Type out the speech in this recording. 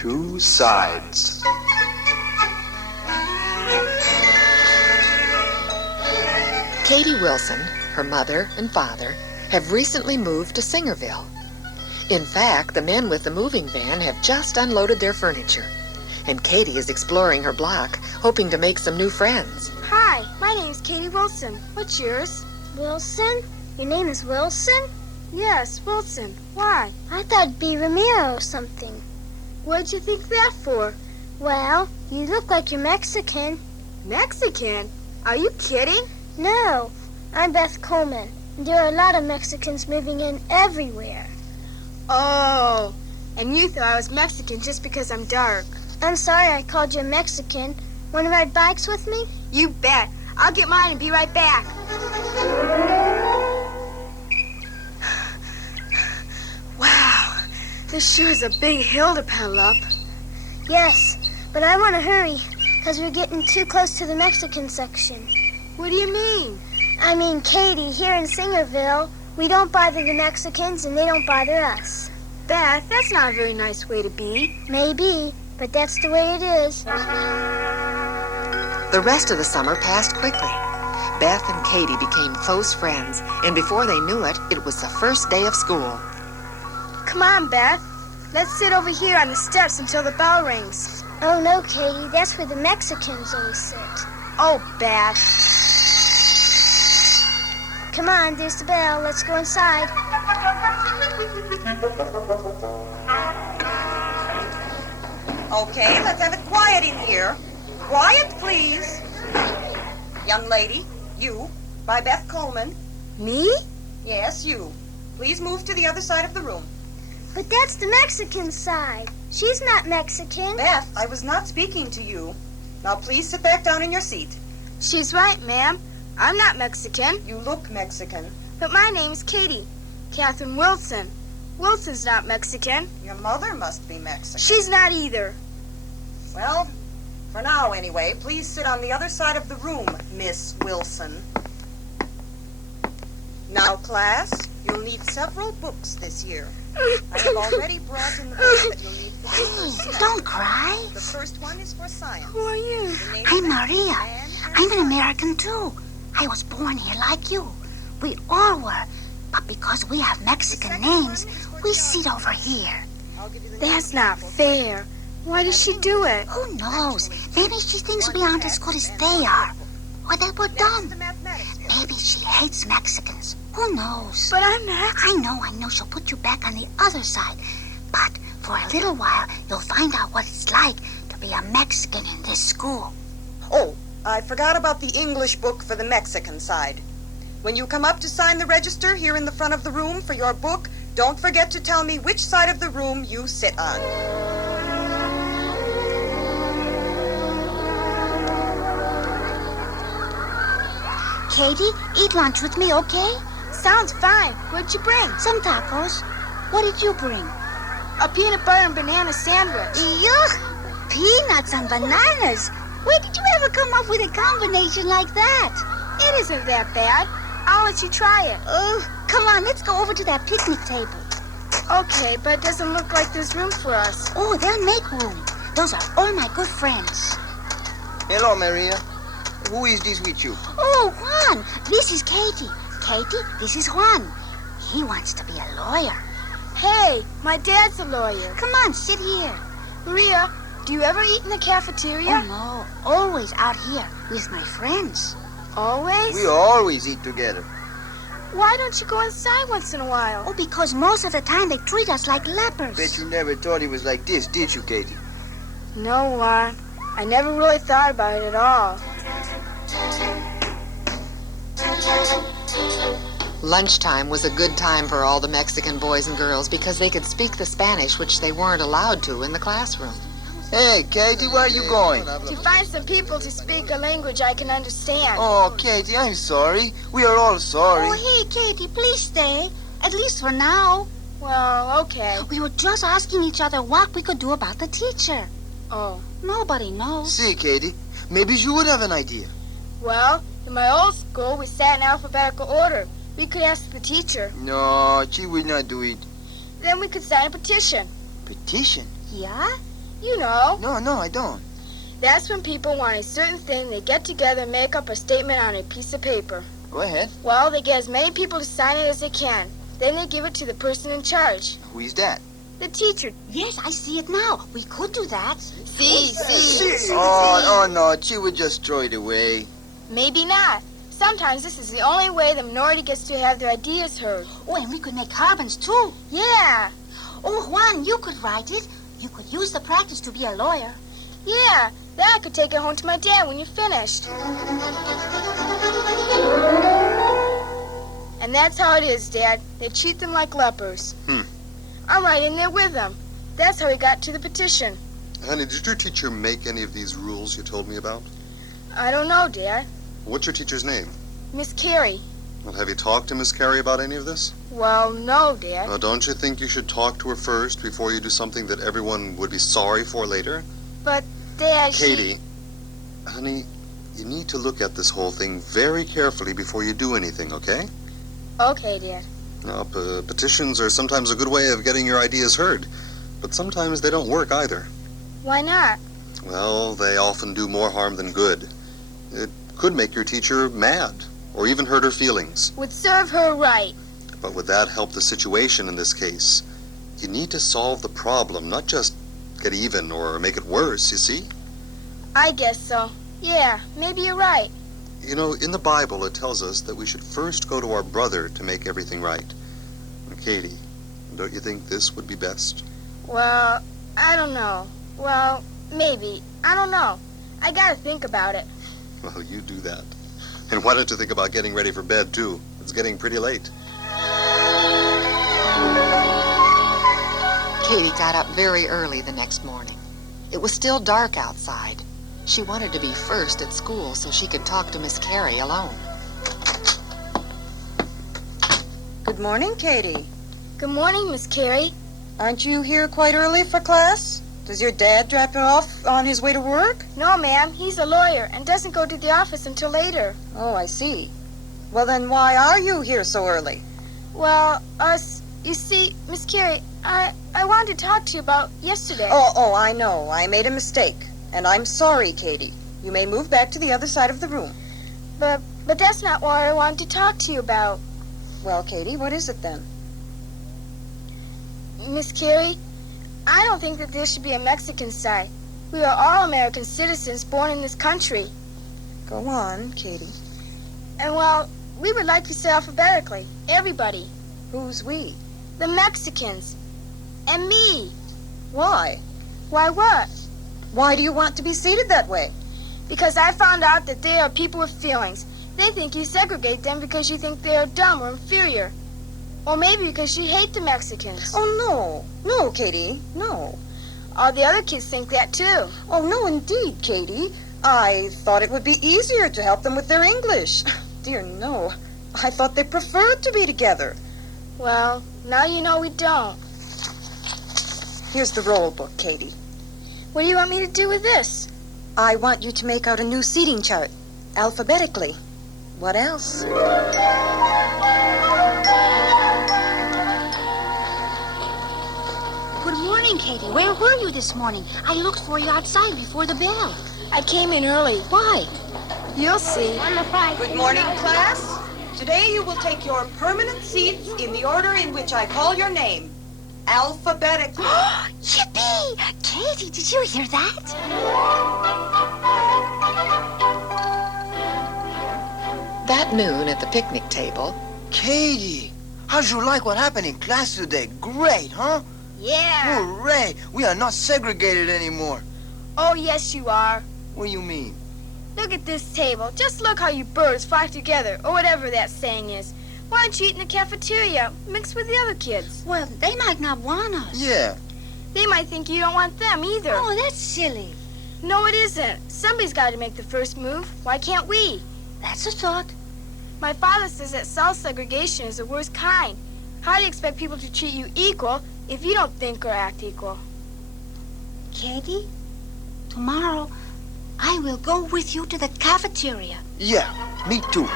Two sides. Katie Wilson, her mother and father, have recently moved to Singerville. In fact, the men with the moving van have just unloaded their furniture. And Katie is exploring her block, hoping to make some new friends. Hi, my name's Katie Wilson. What's yours? Wilson? Your name is Wilson? Yes, Wilson. Why? I thought it'd be Ramiro or something. What'd you think that for? Well, you look like you're Mexican. Mexican? Are you kidding? No, I'm Beth Coleman. There are a lot of Mexicans moving in everywhere. Oh, and you thought I was Mexican just because I'm dark. I'm sorry I called you a Mexican. Want to ride bikes with me? You bet. I'll get mine and be right back. Wow, this sure is a big hill to pedal up. Yes, but I want to hurry, because we're getting too close to the Mexican section. What do you mean? I mean, Katie, here in Singerville, we don't bother the Mexicans and they don't bother us. Beth, that's not a very nice way to be. Maybe, but that's the way it is. The rest of the summer passed quickly. Beth and Katie became close friends, and before they knew it, it was the first day of school. Come on, Beth. Let's sit over here on the steps until the bell rings. Oh, no, Katie. That's where the Mexicans always sit. Oh, Beth. Come on, there's the bell. Let's go inside. Okay, let's have it quiet in here. Quiet, please. Young lady, you, by Beth Coleman. Me? Yes, you. Please move to the other side of the room. But that's the Mexican side. She's not Mexican. Beth, I was not speaking to you. Now please sit back down in your seat. She's right, ma'am. I'm not Mexican. You look Mexican. But my name's Katie. Catherine Wilson. Wilson's not Mexican. Your mother must be Mexican. She's not either. Well, for now anyway, please sit on the other side of the room, Miss Wilson. Now, class, you'll need several books this year. I have already brought in the books that you'll need for the first semester. Don't cry. The first one is for science. Who are you? The name I'm of it is Maria. Man and I'm an Science. American, too. I was born here like you. We all were. But because we have Mexican names, we sit over here. I'll give you the That's name of not the book. fair. Why does she do it? Who knows? Maybe she thinks we aren't as good as they are. Or that we're Next, dumb. the mathematics book. Maybe she hates Mexicans. Who knows? But I'm not. I know. She'll put you back on the other side. But for a little while, you'll find out what it's like to be a Mexican in this school. Oh, I forgot about the English book for the Mexican side. When you come up to sign the register here in the front of the room for your book, don't forget to tell me which side of the room you sit on. Katie, eat lunch with me, okay? Sounds fine. What'd you bring? Some tacos. What did you bring? A peanut butter and banana sandwich. Yuck! Peanuts and bananas. Where did you ever come up with a combination like that? It isn't that bad. I'll let you try it. Come on, let's go over to that picnic table. Okay, but it doesn't look like there's room for us. Oh, they'll make room. Those are all my good friends. Hello, Maria. Who is this with you? Oh, Juan, this is Katie. Katie, this is Juan. He wants to be a lawyer. Hey, my dad's a lawyer. Come on, sit here. Maria, do you ever eat in the cafeteria? Oh, no, always out here with my friends. Always? We always eat together. Why don't you go inside once in a while? Oh, because most of the time they treat us like lepers. Bet you never thought it was like this, did you, Katie? No, Juan. I never really thought about it at all. Lunchtime was a good time for all the Mexican boys and girls because they could speak the Spanish, which they weren't allowed to in the classroom. Hey, Katie, where are you going? To find some people to speak a language I can understand. Oh, Katie, I'm sorry. We are all sorry. Oh, hey, Katie, please stay. At least for now. Well, okay. We were just asking each other what we could do about the teacher. Oh. Nobody knows. See, Katie, maybe you would have an idea. Well, in my old school, we sat in alphabetical order. We could ask the teacher. No, she would not do it. Then we could sign a petition. Petition? Yeah? You know. No, I don't. That's when people want a certain thing, they get together and make up a statement on a piece of paper. Go ahead. Well, they get as many people to sign it as they can. Then they give it to the person in charge. Who is that? The teacher. Yes, I see it now. We could do that. See. Oh, no, she would just throw it away. Maybe not. Sometimes this is the only way the minority gets to have their ideas heard. Oh, and we could make carbons, too. Yeah. Oh, Juan, you could write it. You could use the practice to be a lawyer. Yeah. Then I could take it home to my dad when you're finished. And that's how it is, Dad. They treat them like lepers. I'm right in there with them. That's how we got to the petition. Honey, did your teacher make any of these rules you told me about? I don't know, Dad. What's your teacher's name? Miss Carey. Well, have you talked to Miss Carey about any of this? Well, no, Dad. Now, don't you think you should talk to her first before you do something that everyone would be sorry for later? But, Dad, Katie, honey, you need to look at this whole thing very carefully before you do anything, okay? Okay, Dad. Now, petitions are sometimes a good way of getting your ideas heard, but sometimes they don't work either. Why not? Well, they often do more harm than good. It could make your teacher mad, or even hurt her feelings. Would serve her right. But would that help the situation in this case? You need to solve the problem, not just get even or make it worse, you see? I guess so. Yeah, maybe you're right. You know, in the Bible it tells us that we should first go to our brother to make everything right. And Katie, don't you think this would be best? Well, I don't know. Well, maybe. I don't know. I gotta think about it. Well, you do that. And why don't you think about getting ready for bed, too? It's getting pretty late. Katie got up very early the next morning. It was still dark outside. She wanted to be first at school so she could talk to Miss Carey alone. Good morning, Katie. Good morning, Miss Carey. Aren't you here quite early for class? Does your dad drop you off on his way to work? No, ma'am. He's a lawyer and doesn't go to the office until later. Oh, I see. Well, then why are you here so early? Well, you see, Miss Carey, I wanted to talk to you about yesterday. Oh, I know. I made a mistake. And I'm sorry, Katie. You may move back to the other side of the room. But that's not what I wanted to talk to you about. Well, Katie, what is it then? Miss Carey, I don't think that there should be a Mexican side. We are all American citizens born in this country. Go on, Katie. And, well, we would like to say alphabetically. Everybody. Who's we? The Mexicans. And me. Why? Why what? Why do you want to be seated that way? Because I found out that they are people with feelings. They think you segregate them because you think they are dumb or inferior. Or maybe because you hate the Mexicans. Oh, no. No, Katie. No. All the other kids think that, too. Oh, no, indeed, Katie. I thought it would be easier to help them with their English. Dear, no. I thought they preferred to be together. Well, now you know we don't. Here's the roll book, Katie. What do you want me to do with this? I want you to make out a new seating chart, alphabetically. What else? Good morning, Katie. Where were you this morning? I looked for you outside before the bell. I came in early. Why? You'll see. Good morning, class. Today you will take your permanent seats in the order in which I call your name. Alphabetically. Yippee! Katie, did you hear that? That noon at the picnic table, Katie, how'd you like what happened in class today? Great, huh? Yeah. Hooray! We are not segregated anymore. Oh, yes, you are. What do you mean? Look at this table. Just look how you birds flock together, or whatever that saying is. Why don't you eat in the cafeteria, mixed with the other kids? Well, they might not want us. Yeah. They might think you don't want them either. Oh, that's silly. No, it isn't. Somebody's got to make the first move. Why can't we? That's a thought. My father says that self-segregation is the worst kind. How do you expect people to treat you equal if you don't think or act equal? Katie, tomorrow I will go with you to the cafeteria. Yeah, me too.